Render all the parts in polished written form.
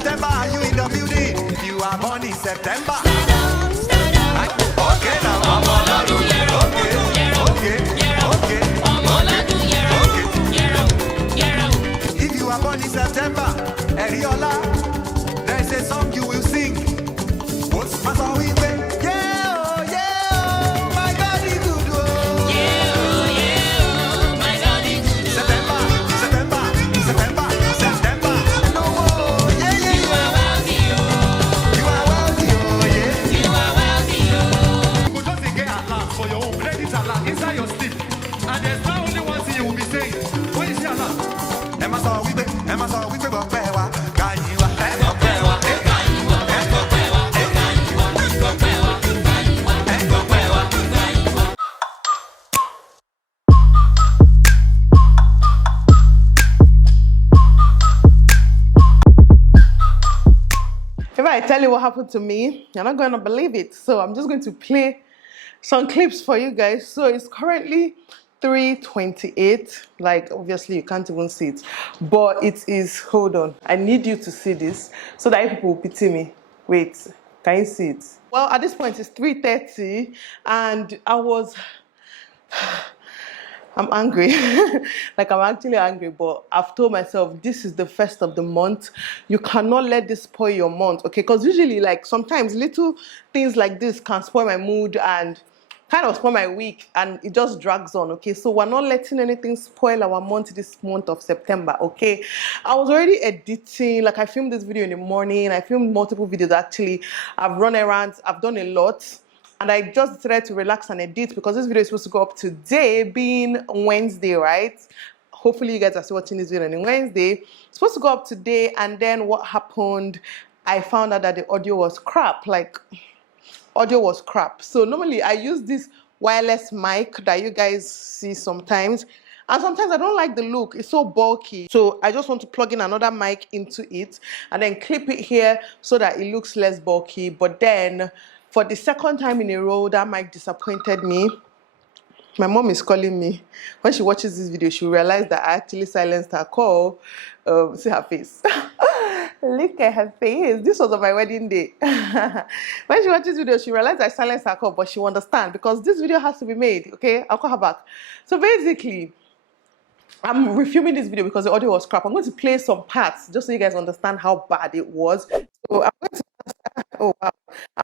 September, are you in the building? If you are born in September. Okay, now I'm on okay. If you are born in September, Eriola, there is a song you will sing. What's my song we say? If I tell you what happened to me, you're not going to believe it. So I'm just going to play some clips for you guys. So it's currently 3:28. Like, obviously you can't even see it, but it is, hold on, I need you to see this so that people will pity me. Wait, can you see it? Well, at this point it's 3:30 and I'm angry. Like, I'm actually angry, but I've told myself this is the first of the month. You cannot let this spoil your month, okay? Because usually, like, sometimes little things like this can spoil my mood and kind of spoil my week, and it just drags on, okay? So we're not letting anything spoil our month this month of September, okay? I was already editing. Like, I filmed this video in the morning. I filmed multiple videos, actually. I've run errands. I've done a lot. And I just decided to relax and edit because this video is supposed to go up today, being Wednesday, right? Hopefully you guys are still watching this video on Wednesday. It's supposed to go up today, and then what happened, I found out that the audio was crap. Like, audio was crap. So normally I use this wireless mic that you guys see sometimes. And sometimes I don't like the look. It's so bulky. So I just want to plug in another mic into it and then clip it here so that it looks less bulky. But then for the second time in a row, that mic disappointed me. My mom is calling me. When she watches this video, she'll realize that I actually silenced her call. See her face. Look at her face. This was on my wedding day. When she watches this video, she realized I silenced her call, but she will understand because this video has to be made, okay? I'll call her back. So basically, I'm refilming this video because the audio was crap. I'm going to play some parts just so you guys understand how bad it was. So I'm going to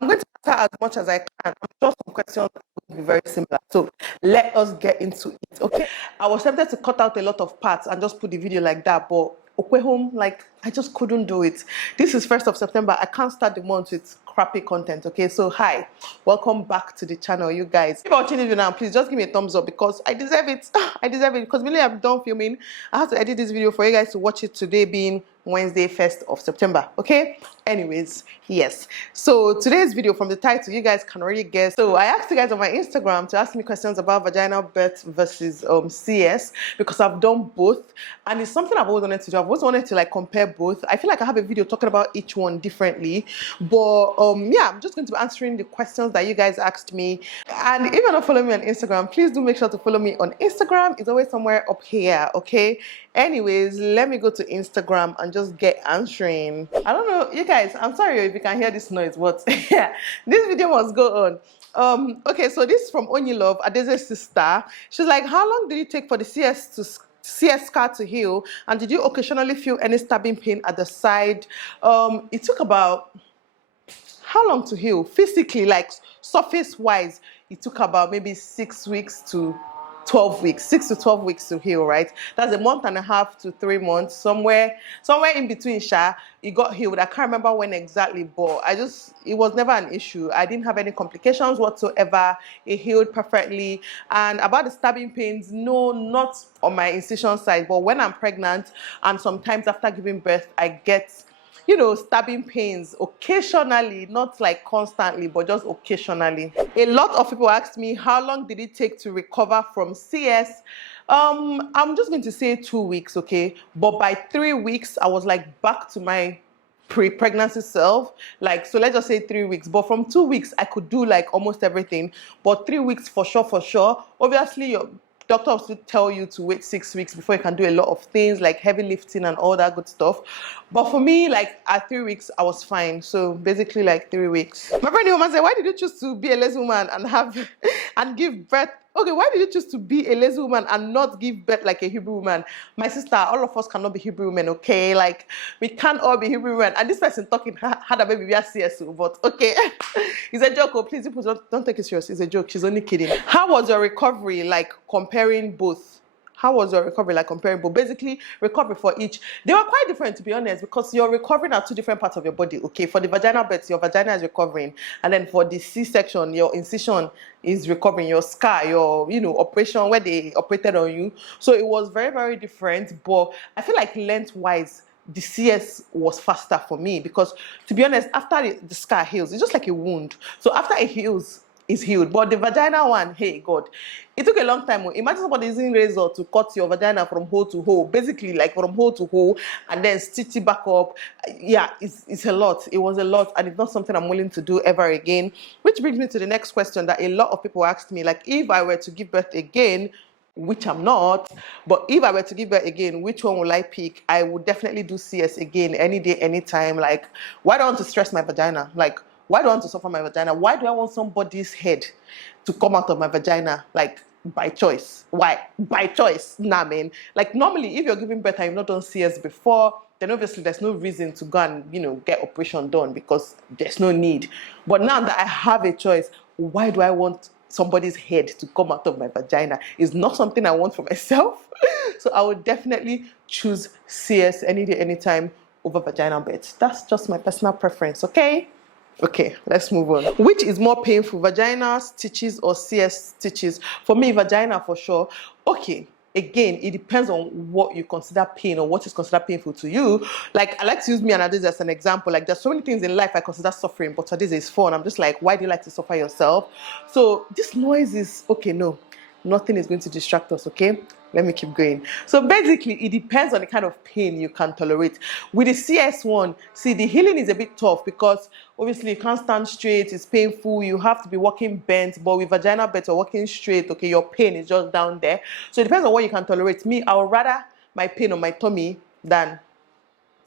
I'm going to answer as much as I can. I'm sure some questions will be very similar. So let us get into it, okay? I was tempted to cut out a lot of parts and just put the video like that, but okay, home, like, I just couldn't do it. This is 1st of September. I can't start the month with crappy content, okay? So hi, welcome back to the channel, you guys. If you're watching this video now, please just give me a thumbs up because I deserve it. I deserve it because really I'm done filming. I have to edit this video for you guys to watch it today, being Wednesday, 1st of September, okay? Anyways, yes. So today's video, from the title, you guys can already guess. So I asked you guys on my Instagram to ask me questions about vaginal birth versus CS because I've done both, and it's something I've always wanted to do. I've always wanted to like compare both. I feel like I have a video talking about each one differently, but yeah, I'm just going to be answering the questions that you guys asked me. And if you're not following me on Instagram, please do make sure to follow me on Instagram. It's always somewhere up here, okay? Anyways, let me go to Instagram and just get answering. I don't know, you guys, I'm sorry if you can hear this noise, but yeah, this video must go on. Okay, so this is from Onyi Love, Adeze's sister. She's like, how long did it take for the CS scar to heal, and did you occasionally feel any stabbing pain at the side? It took about, how long to heal? Physically, like surface wise, it took about maybe 6 weeks to 12 weeks, 6 to 12 weeks to heal, right? That's a month and a half to 3 months, somewhere in between. It got healed. I can't remember when exactly, but it was never an issue. I didn't have any complications whatsoever. It healed perfectly. And about the stabbing pains, no, not on my incision side, but when I'm pregnant and sometimes after giving birth, I get, you know, stabbing pains occasionally, not like constantly, but just occasionally. A lot of people asked me, how long did it take to recover from CS? I'm just going to say 2 weeks, okay? But by 3 weeks, I was like back to my pre-pregnancy self. Like, so let's just say 3 weeks. But from 2 weeks, I could do like almost everything. But 3 weeks for sure. Obviously, your doctors would tell you to wait 6 weeks before you can do a lot of things like heavy lifting and all that good stuff. But for me, like at 3 weeks, I was fine. So basically like 3 weeks. My friend woman said, why did you choose to be a lazy woman and have and give birth? Okay, why did you choose to be a lazy woman and not give birth like a Hebrew woman? My sister, all of us cannot be Hebrew women, okay? Like, we can't all be Hebrew women. And this person talking had a baby via CSO, but okay. It's a joke, oh, please, people don't take it serious. It's a joke. She's only kidding. How was your recovery like comparing both? How was your recovery like comparable? Basically, recovery for each. They were quite different, to be honest, because you're recovering at 2 different parts of your body. Okay, for the vaginal birth, your vagina is recovering. And then for the C-section, your incision is recovering, your scar, your, operation where they operated on you. So it was very, very different. But I feel like lengthwise, the CS was faster for me because, to be honest, after the scar heals, it's just like a wound. So after it heals, is healed. But the vaginal one, hey God, it took a long time. Imagine somebody using razor to cut your vagina from hole to hole, basically like from hole to hole, and then stitch it back up. Yeah, it's a lot. It was a lot, and it's not something I'm willing to do ever again. Which brings me to the next question that a lot of people asked me, like, if I were to give birth again, which I'm not, but if I were to give birth again, which one will I pick? I would definitely do CS again, any day, anytime. Like, why do I want to stress my vagina? Like, why do I want to suffer my vagina? Why do I want somebody's head to come out of my vagina? Like, by choice. Why? By choice. Nah, man. Like, normally, if you're giving birth and you've not done CS before, then obviously there's no reason to go and, get operation done because there's no need. But now that I have a choice, why do I want somebody's head to come out of my vagina? It's not something I want for myself. So I would definitely choose CS any day, anytime over vaginal birth. That's just my personal preference, okay? Okay, let's move on. Which is more painful, vagina stitches or CS stitches? For me, vagina for sure. Okay, again, it depends on what you consider pain or what is considered painful to you. Like, I like to use me and Adis as an example. Like, there's so many things in life I consider suffering, but Adis is fun. I'm just like, why do you like to suffer yourself? So this noise is, okay, no, nothing is going to distract us, okay? Let me keep going. So basically, it depends on the kind of pain you can tolerate. With the CS one, see, the healing is a bit tough because obviously you can't stand straight, it's painful, you have to be walking bent, but with vaginal birth, you're walking straight, okay, your pain is just down there. So it depends on what you can tolerate. Me, I would rather my pain on my tummy than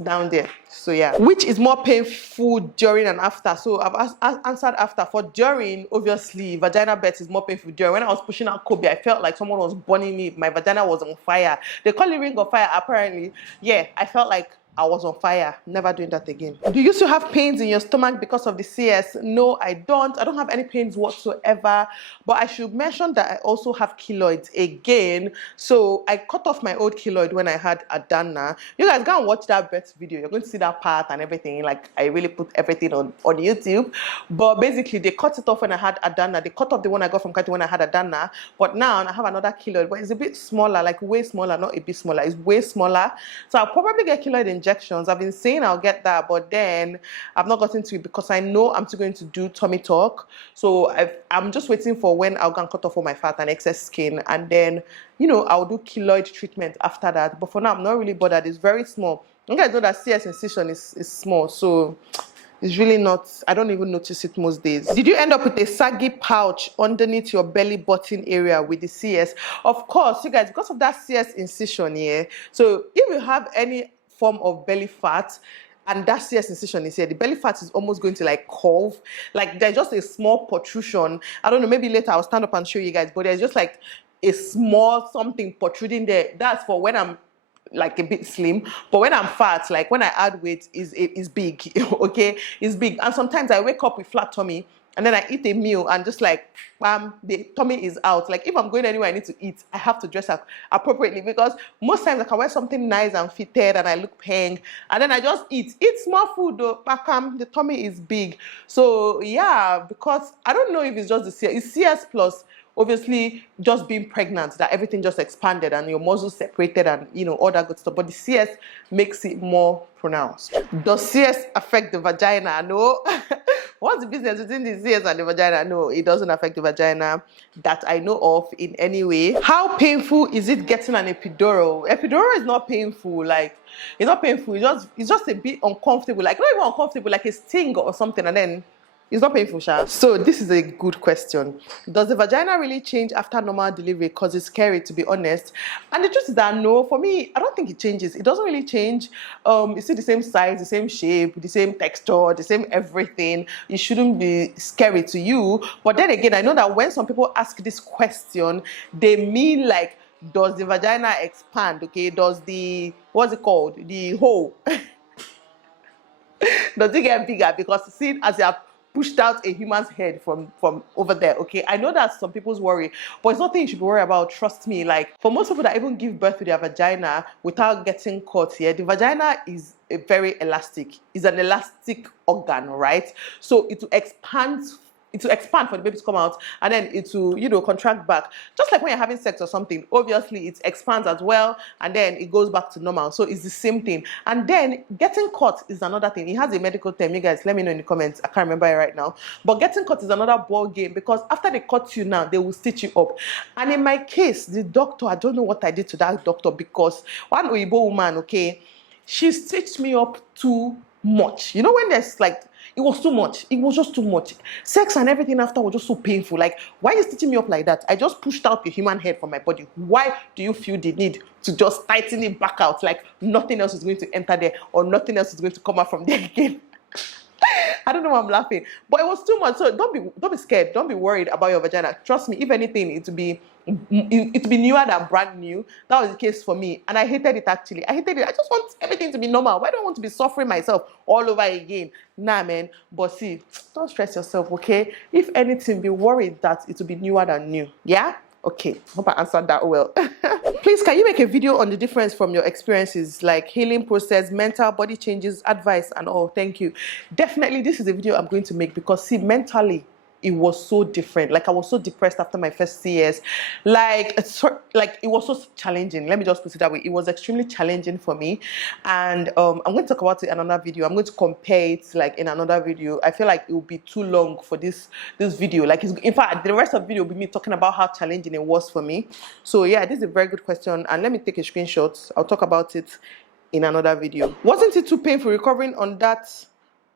down there. So yeah, which is more painful during and after? So I've answered after. For during, obviously vaginal birth is more painful during. When I was pushing out Kobe, I felt like someone was burning me. My vagina was on fire. They call it ring of fire apparently. Yeah, I felt like I was on fire. Never doing that again. Do you still have pains in your stomach because of the CS? No, I don't. I don't have any pains whatsoever. But I should mention that I also have keloids again. So I cut off my old keloid when I had Adana. You guys go and watch that birth video. You're going to see that part and everything. Like, I really put everything on YouTube. But basically, they cut it off when I had Adana. They cut off the one I got from Kati when I had Adana. But now I have another keloid. But it's a bit smaller, like way smaller, not a bit smaller. It's way smaller. So I'll probably get keloid injections. I've been saying I'll get that, but then I've not gotten to it because I know I'm still going to do tummy talk. So I'm just waiting for when I'll go and cut off all my fat and excess skin, and then I'll do keloid treatment after that. But for now, I'm not really bothered. It's very small. You guys know that CS incision is small, so it's really not, I don't even notice it most days. Did you end up with a saggy pouch underneath your belly button area with the CS? Of course, you guys, because of that CS incision here. So if you have any form of belly fat and that CS incision is here, the belly fat is almost going to like curve. Like, there's just a small protrusion. I don't know, maybe later I'll stand up and show you guys, but there's just like a small something protruding there. That's for when I'm like a bit slim, but when I'm fat, like when I add weight, is big. Okay, it's big. And sometimes I wake up with flat tummy and then I eat a meal and just like bam, the tummy is out. Like, if I'm going anywhere I need to eat, I have to dress up appropriately, because most times I can wear something nice and fitted and I look pink, and then I just eat small food though, the tummy is big. So yeah, because I don't know if it's just the CS, it's CS plus obviously just being pregnant, that everything just expanded and your muscles separated and all that good stuff. But the CS makes it more pronounced. Does CS affect the vagina? No. What's the business between the CS and the vagina? No, it doesn't affect the vagina that I know of in any way. How painful is it getting an epidural? Epidural is not painful. Like, it's not painful. It's just a bit uncomfortable. Like, not even uncomfortable, like a sting or something, and then It's not painful, Sha. So this is a good question. Does the vagina really change after normal delivery? Because it's scary, to be honest. And the truth is that no, for me, I don't think it changes. It doesn't really change. It's still the same size, the same shape, the same texture, the same everything. It shouldn't be scary to you. But then again, I know that when some people ask this question, they mean like, does the vagina expand? Okay, does the, what's it called? The hole. Does it get bigger? Because see, as you have pushed out a human's head from over there, okay? I know that's some people's worry, but it's nothing you should be worried about. Trust me. Like for most people that even give birth to their vagina without getting caught here, the vagina is a very elastic. It's an elastic organ, right? So it will expand for the baby to come out, and then it will, you know, contract back. Just like when you're having sex or something, obviously it expands as well, and then it goes back to normal. So it's the same thing. And then getting cut is another thing. It has a medical term. You guys, let me know in the comments. I can't remember it right now. But getting cut is another ball game, because after they cut you now, they will stitch you up. And in my case, the doctor, I don't know what I did to that doctor, because one Oyibo woman, okay, she stitched me up too much. You know, when there's like, it was too much. It was just too much. Sex and everything after was just so painful. Like, why are you stitching me up like that? I just pushed out the human head from my body. Why do you feel the need to just tighten it back out? Like nothing else is going to enter there, or nothing else is going to come out from there again. I don't know why I'm laughing, but it was too much. So don't be scared. Don't be worried about your vagina. Trust me. If anything, it will be newer than brand new. That was the case for me, and I hated it. Actually, I hated it. I just want everything to be normal. Why do I want to be suffering myself all over again? Nah, man. But see, don't stress yourself, okay? If anything, be worried that it will be newer than new. Yeah. Okay, hope I answered that well. Please, can you make a video on the difference from your experiences, like healing process, mental, body changes, advice, and all? Thank you. Definitely, this is a video I'm going to make, because see, mentally, it was so different. Like I was so depressed after my first CS. Like it was so challenging. Let me just put it that way. It was extremely challenging for me, and I'm going to talk about it in another video. I'm going to compare it like in another video. I feel like it will be too long for this video. Like in fact, the rest of the video will be me talking about how challenging it was for me. So yeah, this is a very good question, and let me take a screenshot. I'll talk about it in another video. Wasn't it too painful recovering on that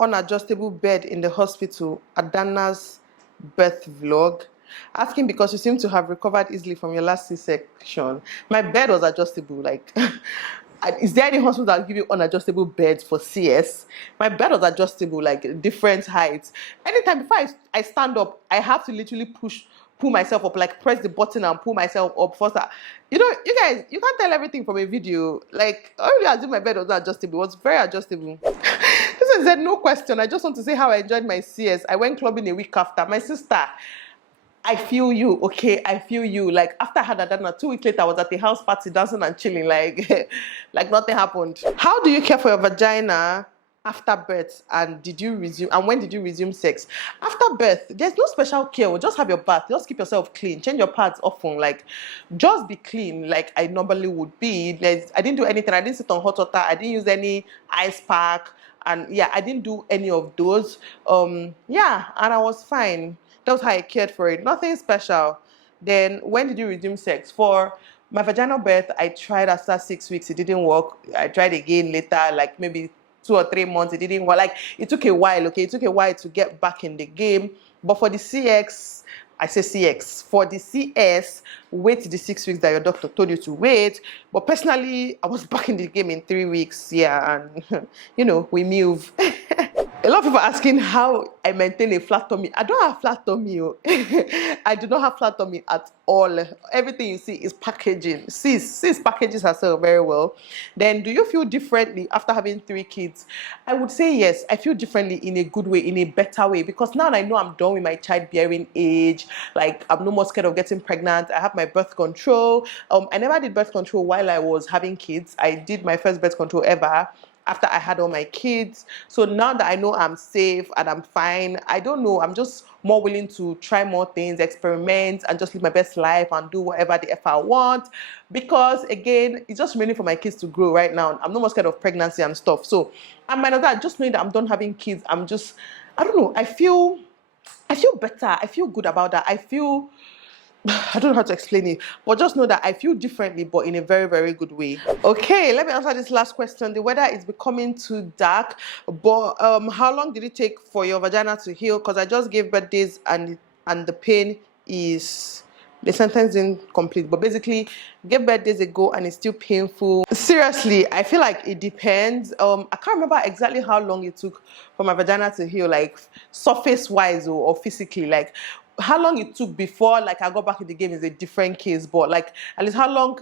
unadjustable bed in the hospital? Adana's birth vlog. Asking because you seem to have recovered easily from your last C-section. My bed was adjustable. Like, is there any hospital that will give you unadjustable beds for CS? My bed was adjustable, like different heights. Anytime before I stand up, I have to literally pull myself up, like press the button and pull myself up first. You know, you guys, you can't tell everything from a video. Like, I really assume my bed was not adjustable. It was very adjustable. This one said, no question. I just want to say how I enjoyed my CS. I went clubbing a week after. My sister, I feel you, okay? I feel you. Like, after I had Adana, 2 weeks later, I was at the house party dancing and chilling, like, like nothing happened. How do you care for your vagina after birth, and when did you resume sex? After birth, there's no special care. Just have your bath, just keep yourself clean, change your pads often, like just be clean like I normally would be. I didn't do anything. I didn't sit on hot water. I didn't use any ice pack, and yeah, I didn't do any of those. Yeah, and I was fine. That was how I cared for it. Nothing special. Then when did you resume sex? For my vaginal birth, I tried after 6 weeks. It didn't work. I tried again later, like maybe 2 or 3 months. It didn't work. Like it took a while. Okay, it took a while to get back in the game. But for the CX, I say CX. For the CS, wait the 6 weeks that your doctor told you to wait. But personally, I was back in the game in 3 weeks. Yeah, and you know, we move. A lot of people are asking how I maintain a flat tummy. I don't have flat tummy. I do not have flat tummy at all. Everything you see is packaging. Sis packages herself very well. Then, do you feel differently after having 3 kids? I would say yes. I feel differently in a good way, in a better way, because now I know I'm done with my childbearing age. Like, I'm no more scared of getting pregnant. I have my birth control. I never did birth control while I was having kids. I did my first birth control ever after I had all my kids. So now that I know I'm safe and I'm fine, I don't know, I'm just more willing to try more things, experiment, and just live my best life and do whatever the F I want. Because again, it's just remaining for my kids to grow right now. I'm no more scared of pregnancy and stuff. So, and my that, just knowing that I'm done having kids, I don't know, I feel better. I feel good about that. I feel I don't know how to explain it, but just know that I feel differently, but in a very, very good way. Okay, let me answer this last question. The weather is becoming too dark, but how long did it take for your vagina to heal? Because I just gave birth days, and the pain is, the sentence isn't complete, but basically gave birth days ago and it's still painful. Seriously, I feel like it depends. I can't remember exactly how long it took for my vagina to heal, like surface wise or physically. Like how long it took before like I got back in the game is a different case, but like at least how long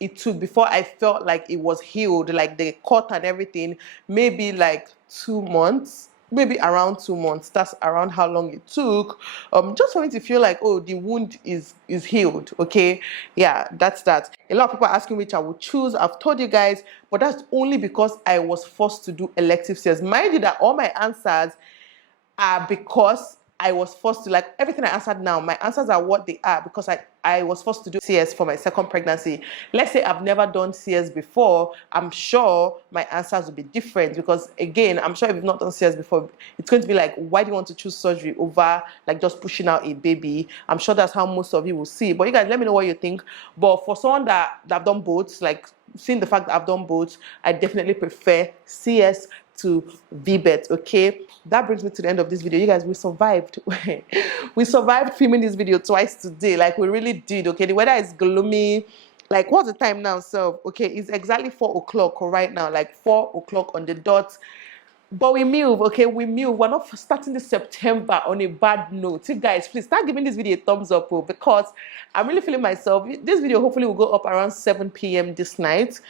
it took before I felt like it was healed, like the cut and everything, maybe like 2 months, maybe around 2 months. That's around how long it took, just for me to feel like, oh, the wound is healed. Okay, yeah, that's that. A lot of people are asking which I would choose. I've told you guys, but that's only because I was forced to do elective CS. Mind you that all my answers are because I was forced to, like everything I answered now, my answers are what they are because I was forced to do CS for my second pregnancy. Let's say I've never done CS before, I'm sure my answers will be different because again, I'm sure if you've not done CS before, it's going to be like, why do you want to choose surgery over like just pushing out a baby? I'm sure that's how most of you will see. But you guys, let me know what you think. But for someone that I've done both, like seeing the fact that I've done both, I definitely prefer CS to VBET. Okay, that brings me to the end of this video. You guys, we survived. We survived filming this video twice today. Like we really did. Okay, the weather is gloomy. Like what's the time now? So okay, it's exactly 4 o'clock right now, like 4 o'clock on the dot. But we move, okay, we move. We're not starting this September on a bad note. You guys, please start giving this video a thumbs up, because I'm really feeling myself. This video hopefully will go up around 7 p.m. this night,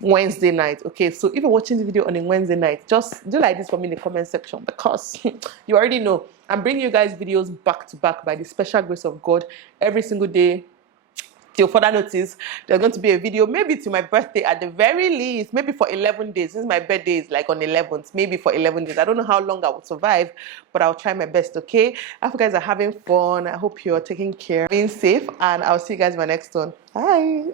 Wednesday night. Okay, so if you're watching the video on a Wednesday night, just do like this for me in the comment section, because you already know I'm bringing you guys videos back to back by the special grace of God every single day. Till further notice, there's going to be a video maybe to my birthday at the very least, maybe for 11 days. Since my birthday is like on 11th, maybe for 11 days. I don't know how long I will survive, but I'll try my best. Okay, I hope you guys are having fun. I hope you're taking care, being safe, and I'll see you guys in my next one. Bye.